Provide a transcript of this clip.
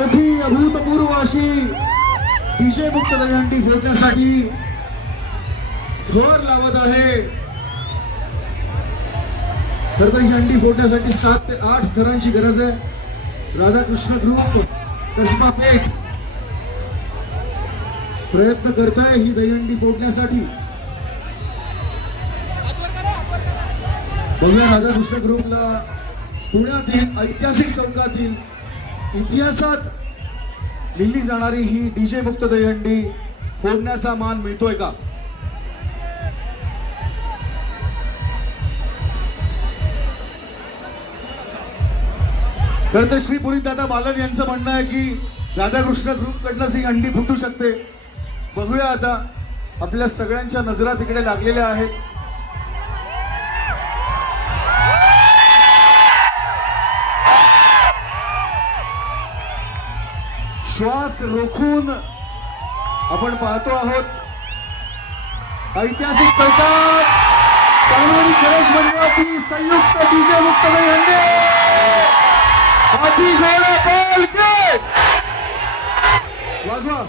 मोठी अभूतपूर्व अशी डीजे मुक्त दहीहंडी फोडण्यासाठी जोर लावत आहे. खरं तर ही हंडी फोडण्यासाठी 7 ते 8 थरांची गरज आहे. राधाकृष्ण ग्रुप कसबा पेठ प्रयत्न करताय ही दहीहंडी फोडण्यासाठी. बघूया राधाकृष्ण ग्रुपला पुण्यातील ऐतिहासिक चौकातील इतिहासात लिहिली जाणारी ही डीजे मुक्त दहीहंडी फोडण्याचा मान मिळतोय का. खरं तर श्री पुनीतदादा बालन यांचं म्हणणं आहे की राधाकृष्ण ग्रुप कडनंच ही हंडी फुटू शकते. बघूया आता, आपल्या सगळ्यांच्या नजरा तिकडे लागलेल्या आहेत. श्वास रोखून आपण पाहतो आहोत ऐतिहासिक चौकात सांगली गणेश मंडळाची संयुक्त डीजे मुक्त दहीहंडी. हाती घोडा पालखी वाजवा.